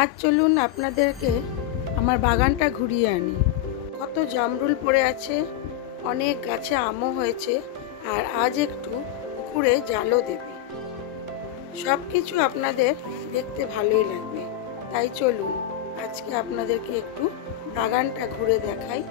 আজ চলুন আপনাদেরকে আমার বাগানটা ঘুরিয়ে আনি। কত জামরুল পড়ে আছে, অনেক গাছে আমও হয়েছে, আর আজ একটু পুকুরে জালও দেবে। সব কিছু আপনাদের দেখতে ভালোই লাগবে, তাই চলুন আজকে আপনাদেরকে একটু বাগানটা ঘুরে দেখাই।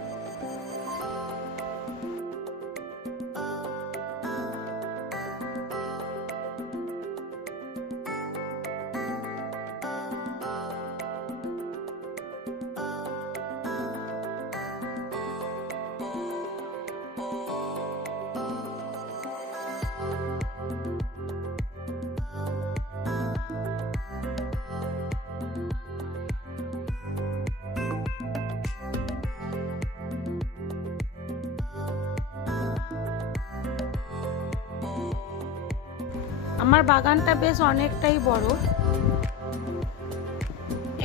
আমার বাগানটা বেশ অনেকটাই বড়।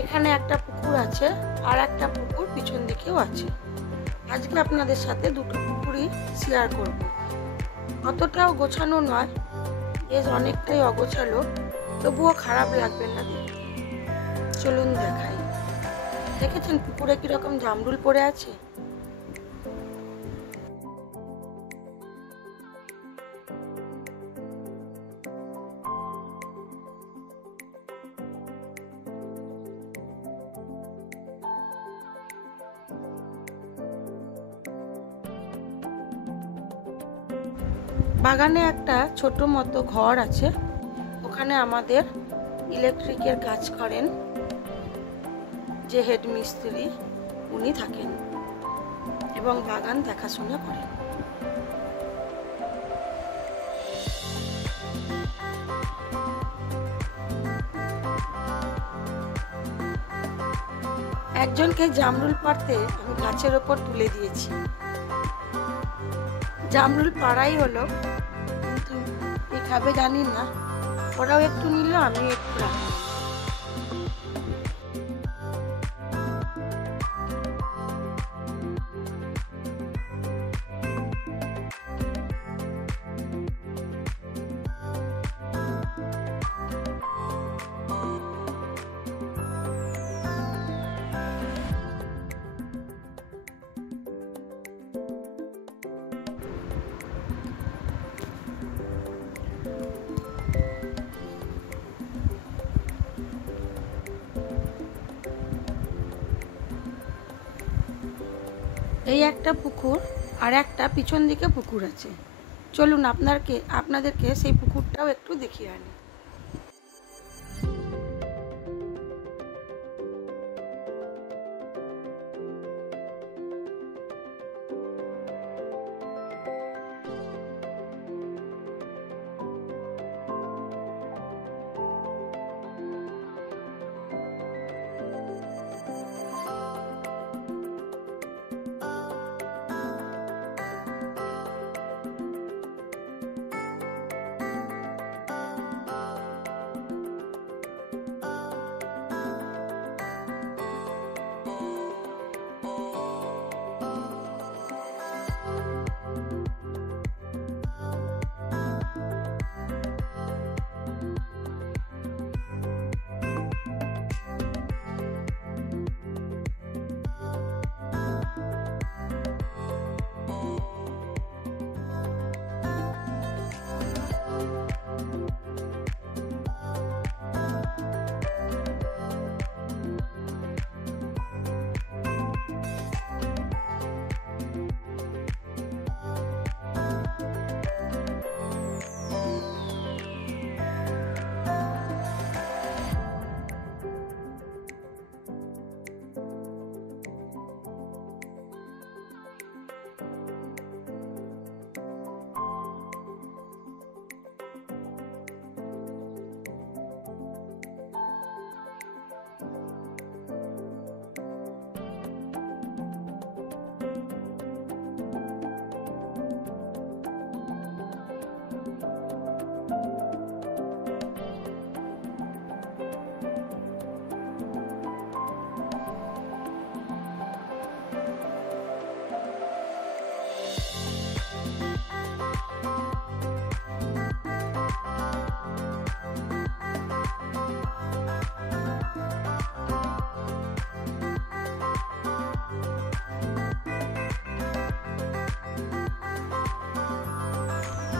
এখানে একটা পুকুর আছে, আর একটা পুকুর পিছন দিকেও আছে। আজকে আপনাদের সাথে দুটো পুকুরই শেয়ার করব। অতটাও গোছানো নয়, বেশ অনেকটাই অগোছালো, তবুও খারাপ লাগবে না দেখতে। চলুন দেখাই। দেখেছেন পুকুরে কিরকম জামরুল পড়ে আছে? বাগানে একটা ছোট মতো ঘর আছে, ওখানে আমাদের ইলেকট্রিকের কাজ করেন যে হেড মিস্ত্রি, উনি থাকেন এবং বাগান দেখাশোনা করেন। একজনকে জামরুল পাড়তে আমি গাছের ওপর তুলে দিয়েছি। জামরুল পাড়াই হলো, কিন্তু কে খাবে জানি না। ওরাও একটু নিল, আমি একটু রাখলাম। এই একটা পুকুর, আর একটা পিছন দিকে পুকুর আছে। চলুন আপনাদেরকে সেই পুকুরটাও একটু দেখিয়ে আনি।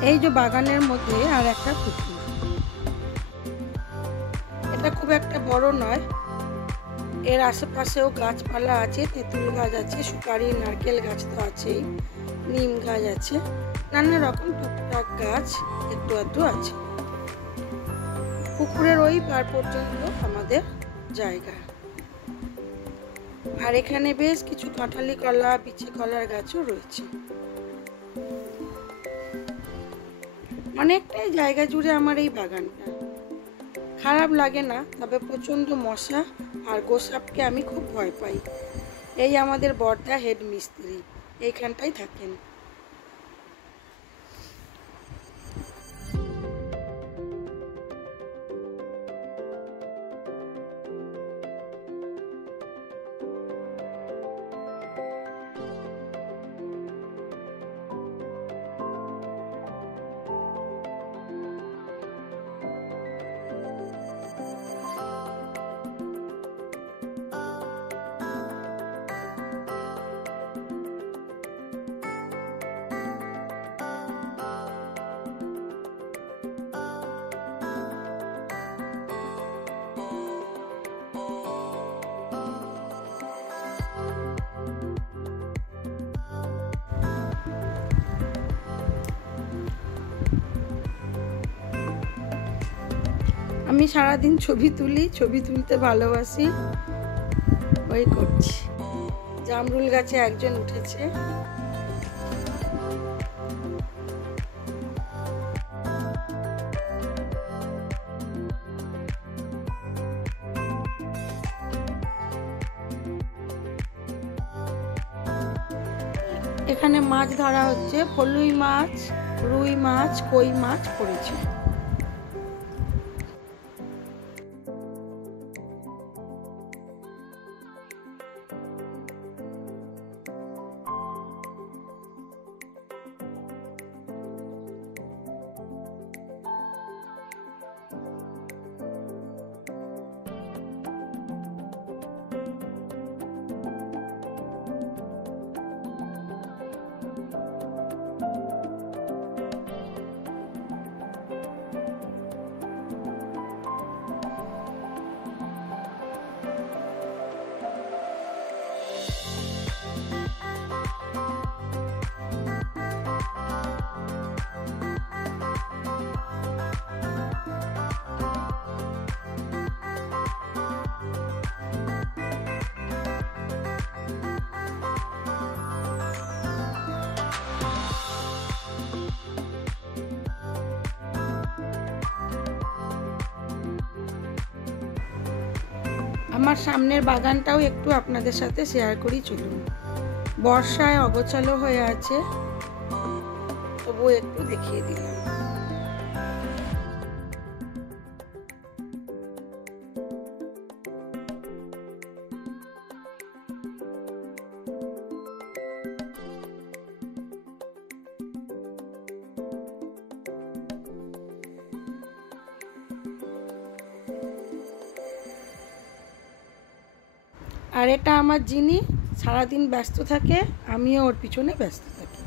এই যে বাগানের মধ্যে আর একটা পুকুর, এটা খুব একটা বড় নয়। এর আশেপাশেও গাছপালা আছে, তেঁতুল গাছ আছে, সুপারি নারকেল গাছ তো আছেই, নিম গাছ আছে, নানা রকম টুকটাক গাছ একটু আধটু আছে। পুকুরের ওই পার পর্যন্ত আমাদের জায়গা। আর এখানে বেশ কিছু কাঁঠালি কলা, বিচি কলার গাছও রয়েছে। অনেকটাই জায়গা জুড়ে আমার এই বাগানটা। খারাপ লাগে না, তবে প্রচণ্ড মশা আর গোসাপকে আমি খুব ভয় পাই। এই আমাদের বর্দা হেড মিস্ত্রি এইখানটাই থাকেন। আমি সারাদিন ছবি তুলি, ছবি তুলতে ভালোবাসি, ওই করছি। জামরুল গাছে একজন উঠেছে। এখানে মাছ ধরা হচ্ছে, ফলুই মাছ, রুই মাছ, কই মাছ পড়েছে। আমার সামনের বাগানটাও একটু আপনাদের সাথে শেয়ার করি, চলুন। বর্ষায় অগোছালো হয়ে আছে, তবু একটু দেখিয়ে দিলাম। আর এটা আমার যিনি সারাদিন ব্যস্ত থাকে, আমিও ওর পিছনে ব্যস্ত থাকি।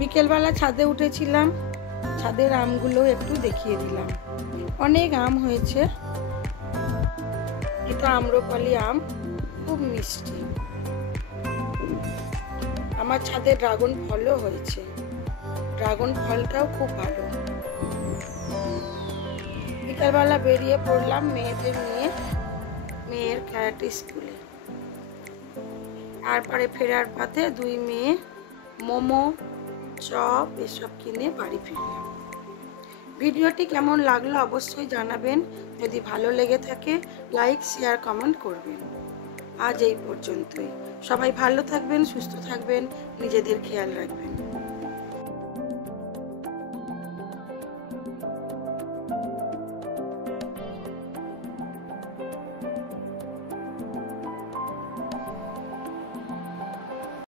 বিকেলবেলা ছাদে উঠেছিলাম, ছাদের আমগুলো একটু দেখিয়ে দিলাম। অনেক আম হয়েছে। এটা আম্রপালি আম, খুব মিষ্টি। আমার ছাদে ড্রাগন ফলও হয়েছে, ড্রাগন ফলটাও খুব ভালো। বিকালবেলা বেরিয়ে পড়লাম মেয়েদের নিয়ে মেয়ের ক্যারাটে স্কুলে। তারপরে ফেরার পথে দুই মেয়ে মোমো, চপ এসব কিনে বাড়ি ফিরলাম। ভিডিওটি কেমন লাগলো অবশ্যই জানাবেন। যদি ভালো লেগে থাকে লাইক, শেয়ার, কমেন্ট করবেন। আজ এই পর্যন্তই। সবাই ভালো থাকবেন, সুস্থ থাকবেন, নিজেদের খেয়াল রাখবেন।